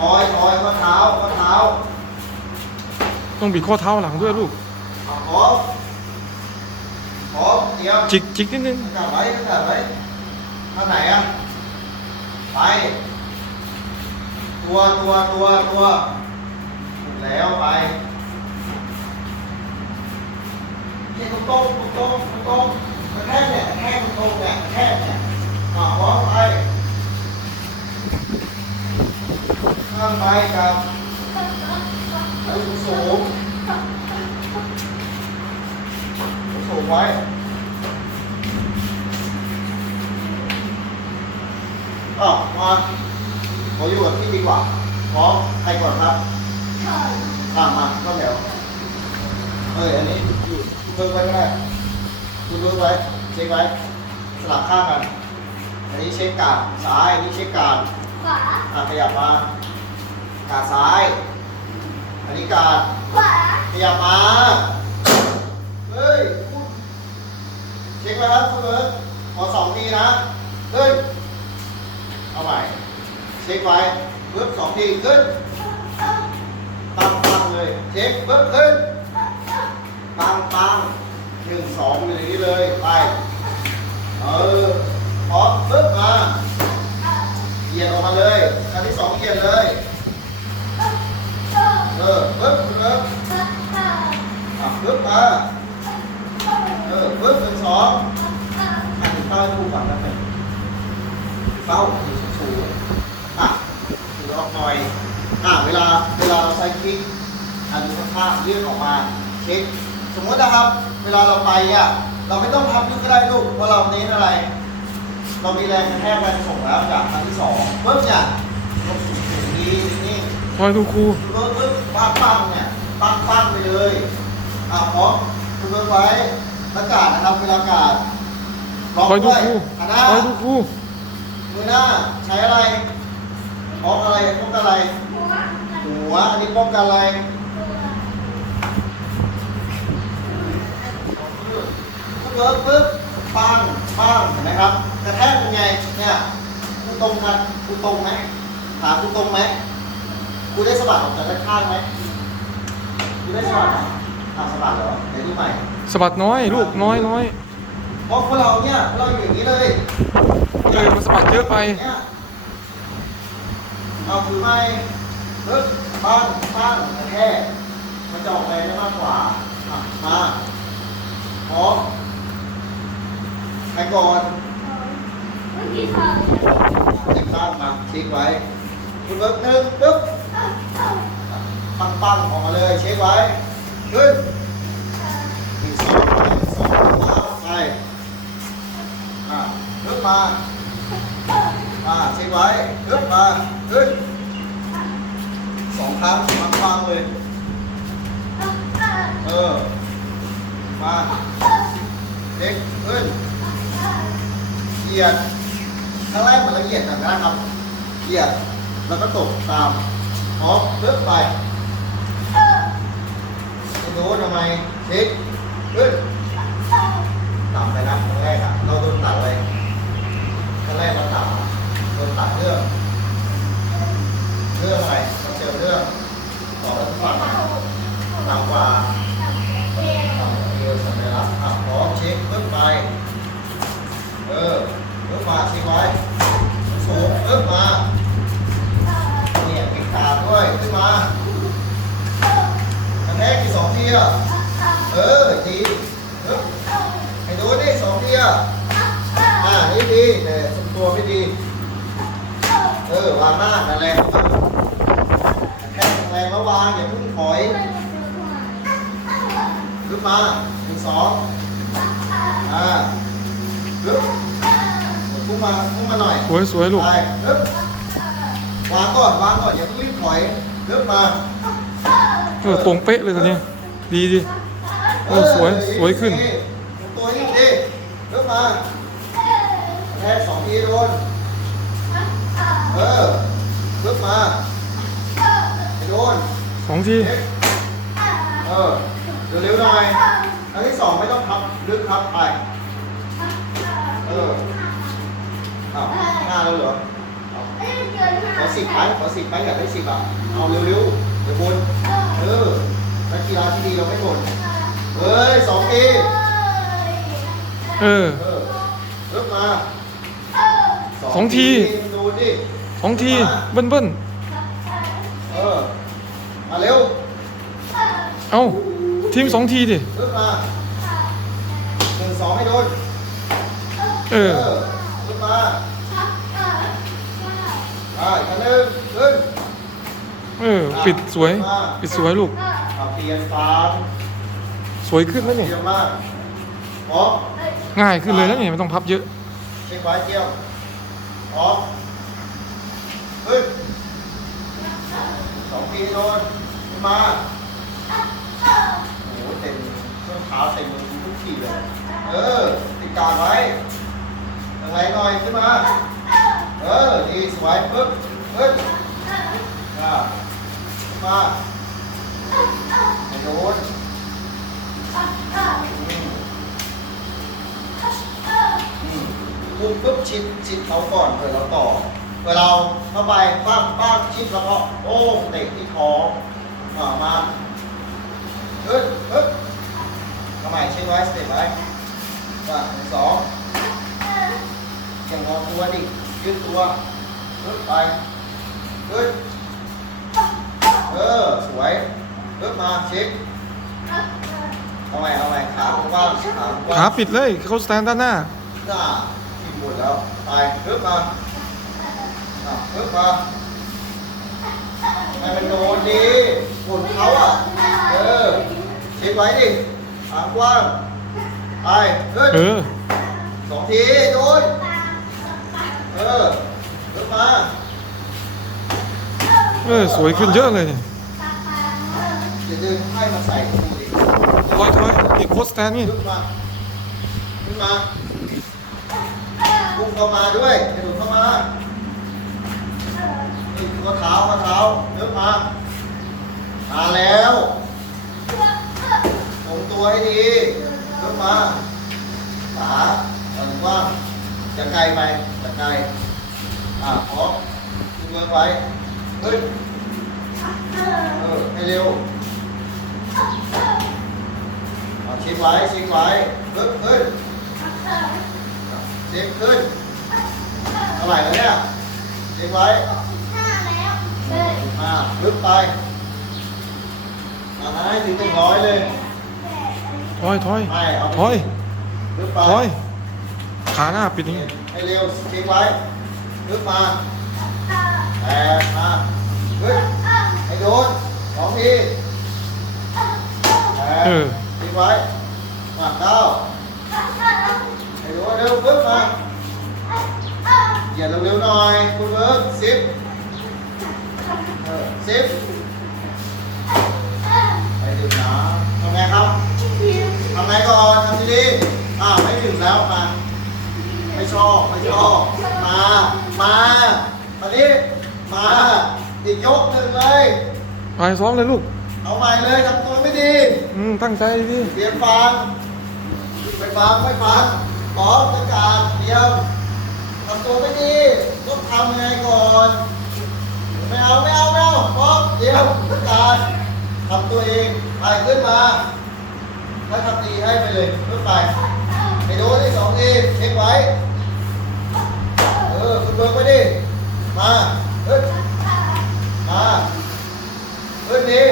ถอยถอยข้อเท้าข้อเท้าต้องบิดข้อเท้าหลังด้วยลูกเอาพร้อมพร้อมเตรียมจิกจิกนิดนึงกลับไว้กลับไว้ท่าไหนอะไป ตัวตัวตัวตัวถูกแล้วไปนี่ตรงตรงตรงตรงกระแทกเนี่ยกระแทกตรงเนี่ยกระแทกเนี่ยอ่าพร้อมไป ข้างไปกับไปสูงสูงสูงไว้อ๋อมาขออยู่กับพี่ดีกว่าพร้อมใครก่อนครับอ่ามาก็เดี๋ยวเอ้ยอันนี้อยู่คุณเพิ่งไว้ก็ได้คุณเพิ่งไว้เช็คไว้สลับข้างกันอันนี้เช็คการดซ้ายอันนี้เช็คการดขวาอะขยับมา กาดซ้าย อันนี้กาดขวาขยับมา เฮ้ย เช็คไว้ครับคุณเบิร์ตขอสองทีนะเฮ้ยเอาใหม่ เช็คไว้ปึ๊บสองทีขึ้น ปังปังเลย เช็คปึ๊บขึ้น ปังปังหนึ่งสองอยู่ในนี้เลย ไป เออพร้อมปึ๊บมาเหยียดออกมาเลยครั้งที่สองเหยียดเลย เออปึ๊บปึ๊บอะปึ๊บมาเออปึ๊บหนึ่งสองอันนี้เป้าให้คู่ก่อนนะเป็นเป้าอยู่สูงอะถือออกหน่อยอะเวลาเวลาเราใช้คลิกอันนี้ข้างๆยื่อนออกมาเช็คสมมตินะครับ เวลาเราไปอะเราไม่ต้องพับยุกก็ได้ลูกเพราะเราเน้นอะไร เรามีแรงกระแทกแรงส่งแล้วจากครั้งที่สองปึ๊บเนี่ยลงสู่นี้ นี่คอยดูครูเบิร์ปึ๊บปังปังเนี่ยปังปังไปเลยอ่าพร้อมคุณเบิร์ไว้ประกาศนะครับเวลากาศล็อกคอยดูด้วยครูหันหน้าคอยดูครูมือหน้าใช้อะไรป้องอะไรป้องกันอะไร หัวอันนี้ป้องกันอะไรคุณเบิร์ปึ๊บปังปังเห็นไหมครับกระแทกเป็นไงเนี่ยคุณตรงกันคุณตรงไหมถามคุณตรงไหม กูได้สะบัดออกจากด้านข้างไหมกูได้สะบัดเหรออะสะบัดเหรอเดี๋ยวดูใหม่สะบัดน้อยลูกน้อยน้อยเพราะพวกเราเนี่ยพวกเราอยู่อย่างนี้เลยเออมันสะบัดเยอะไป เนี่ยเอาถือไม้ปึ๊บปั้งปั้งกระแทกมันจะออกแรงได้มากกว่าอะมาพร้อมใครก่อนเมื่อกี้เธอเด็กข้างมาเช็คไว้คุณเบิร์กหนึ่งปึ๊บ ปั้งปั้งออกมาเลยเช็คไว้ขึ้นหนึ่งสองหนึ่งสองมาไปอ่าลึกมาอ่าเช็คไว้ลึกมาขึ้นสองครั้งฟังฟังเลยเออมาเด็กขึ้นเหยียดครั้งแรกมันละเอียดนะครับเหยียดแล้วก็ตกตาม ออมเลิกไปจะโดนทำไมเช็คขึ้นต่ำไปนะครั้งแรกอะเราโดนตัดเลยครั้งแรกเราต่ำอะโดนตัดเรื่อง เรื่องอะไรเราเจอเรื่องต่อไปทุกฝั่งต่ำกว่าต่ำกว่าเอวสัญลักษณ์อะพร้อมเช็คปึ๊บไป เออปึ๊บมาเช็คไว้สูงปึ๊บมาเนี่ยปิดตาด้วยขึ้นมากระแทก ที่สองทีอะเออดีปึ๊บให้ดูนี่สองทีอะอ่านี่ดีแต่ทรงตัวไม่ดี เออวางหน้านั่นแหละแค่แรงแล้ววางอย่าเพิ่งถอยขึ้นมาหนึ่งสองอ่าลึกพุ่งมาพุ่งมาหน่อยสวยสวยลูกไปลึกวางก่อนวางก่อนอย่าเพิ่งรีบถอยลึกมาเออตรงเป๊ะเลยตอนนี้ ดีดีโอ้สวยสวยขึ้น ตัวนี้ดีลึกมาแค่สองทีโดนเออลึกมาไอ้โดนสองทีเอ๊ะเออเร็วๆหน่อยอันที่สองไม่ต้องพับลึกพับไปเอออ้าวหน้าแล้วเหรอเอาขอสิบไหมขอสิบไหมอยากได้สิบอะเอาเร็วๆเดี๋ยวบนเออ นักกีฬาที่ดีเราไม่บ่นเฮ้ยสองทีเออเออเลิกมาสองทีดูดิสองทีเบิ้ลเบิ้ลเออมาเร็วเอ้าทีมสองทีดิเลิกมาหนึ่งสองให้โดนเออเลิกมาอ่าอีกครั้งหนึ่งขึ้นเออ ปิดสวย ปิดสวยลูก อ่าเปลี่ยนฟางสวยขึ้นแล้วนี่เยี่ยมมากพร้อมง่ายขึ้นเลยแล้วนี่ไม่ต้องพับเยอะเช็คไว้เกี่ยวพร้อมขึ้นสองทีโดนขึ้นมาโอ้โหเต็มเครื่องเท้าเต็มมือทุกทีเลย เออ ติดการไว้แรงๆหน่อยขึ้นมา เออ ดีสวยปึ๊บขึ้นอ่าขึ้นมาไม่ โดนอืมปุ๊บปุ๊บชิดชิดเขาก่อนเผื่อเราต่อเผื่อเราเข้าไปป้างป้างชิดแล้วก็โอ้งเตะที่ท้องอ่ามาฮึดฮึดทำไมเช็คไว้สเต็ปไว้ว่าหนึ่งสองยังงอตัวดิยืดตัวฮึดไปฮึดเออสวย ฮึดมาเช็คเอาใหม่เอาใหม่ขากว้างขากว้างขาปิดเลยเขาสแตนด้านหน้า หน้าที่หมดแล้วไปลึกมาอะลึกมาให้มันโดนดีหมุนเขาอะเออชิดไว้ดิหางกว้างไปขึ้นเออสองทีโดนเออลึกมา เออสวยขึ้นเยอะเลยนี่ อย่าดึงให้มาใส่กูดิถอยถอยนี่โค้ชสแตนนี่ลึกมาขึ้นมาพุ่งเข้ามาด้วยกระโดดเข้ามานี่ข้อเท้าข้อเท้าลึกมามาแล้วลงตัวให้ดียกมาขาเปิดกว้างจะไกลไปจะไกลอ่าพร้อมขึ้นเมือไปขึ้นเออให้เร็ว เอาชิดไว้ชิดไว้ขึ้นขึ้นชิดขึ้นเท่าไหร่แล้วเนี่ยชิดไว้มาลึกไปมาให้ถึงเป็นร้อยเลยถอยถอยไม่เอาถอยลึกไปถอยขาหน้าปิดนี่ให้เร็วทิ้งไว้ลึกมาแอบมาลึกให้โดนสองทีแอบ เออทิ้งไว้มาเก้าให้โดนเร็วลึกมาอย่าเร็วๆหน่อยคุณเบิร์กสิบเออสิบไปดื่มน้ำทำไงครับทำไงก่อนทำดีๆอ่าไม่ถึงแล้วมาไม่ชอบไม่ชอบมา มามาดิมา อีกยกหนึ่งเลยไปซ้อมเลยลูก เอาใหม่เลยทำตัวไม่ดี อืมตั้งใจดิเตรียมฟังไม่ฟังไม่ฟังขอประกาศเดียวทำตัวไม่ดีต้องทำไงก่อน ไม่เอาไม่เอาไม่เอาพร้อมเดี๋ยวประกาศทำตัวเองไปขึ้นมาถ้าทำดีให้ไปเลยขึ้นไปไปโดนที่สองทีเช็คไว้ เออคุณเบิร์กไปดิ มาขึ้นมาขึ้นดี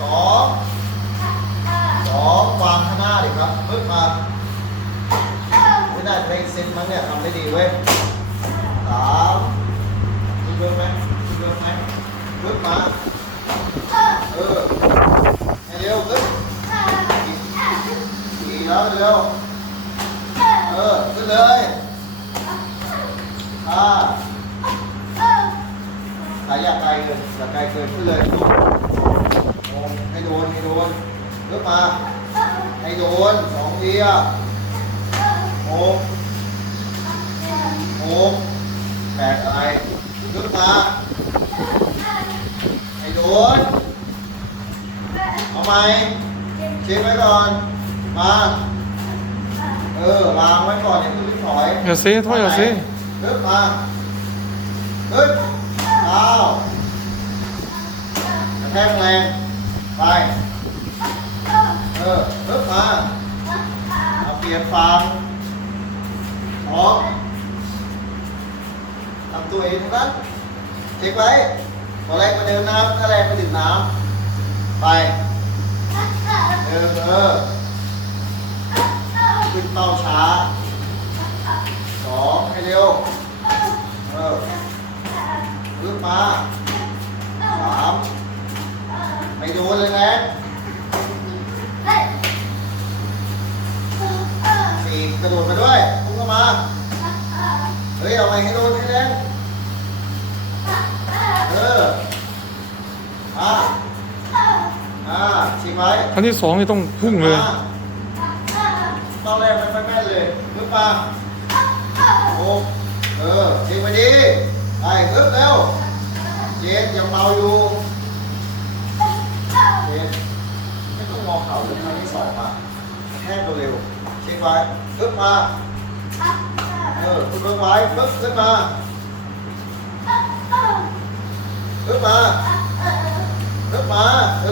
สองสองวางข้างหน้าดิครับขึ้นมาไม่ได้เพลงเซ็ตมั้งเนี่ยทำได้ดีเว้ยสามคุณเบิร์กไหมคุณเบิร์กไหมขึ้นมา เออให้เร็วขึ้นดีแล้วเร็ว เออ ขึ้นเลยอ่าสายอยากไกลเลยอยากไกลเกินขึ้นเลยลูกโอ้ให้โดนให้โดนขึ้นมา ให้โดนสองทีอะโอ้โอ้แปดอะไรขึ้นมาให้โดนเอาไหมเช็คไว้ก่อน มา เออวางไว้ก่อนอย่าเพิ่งถอยอย่าเซถอยอย่าเซเลิกมาขึ้นอ้าวกระแทกแรงไปเออปึ๊บมาเอาเปลี่ยนฟังพร้อมทำตัวเองทั้งนั้นเช็คไว้พอแรงมาเดินน้ำถ้าแรงมาดื่มน้ำไปเออเออขึ้น เป้าช้าสองให้เร็วเออปึ๊บมาสามไม่โดนเลยนะสี่กระโดดมาด้วยพุ่งเข้ามาเฮ้ยเอาไปให้โดนให้แรงเอออ่าอ่าชิงไว้ครั้งที่สองนี่ต้องพุ่งเลย ต้องแรกไม่แม่นเลยนึก มาโอ้เออชิงไปดีไปฮึบเร็วเจ็ดยังเบาอยู่เจ็ดไม่ต้องมองเข่าเลยครั้งที่สองอะแค่เร็วๆชิงไว้ฮึบมาเออคุณเบิกไว้ปึ๊บขึ้นมาขึ้นมาขึ้นมา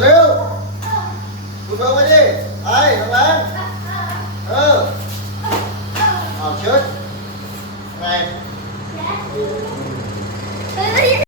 เร็วคุณเบิกไว้ดิไปแรง shirt. Right.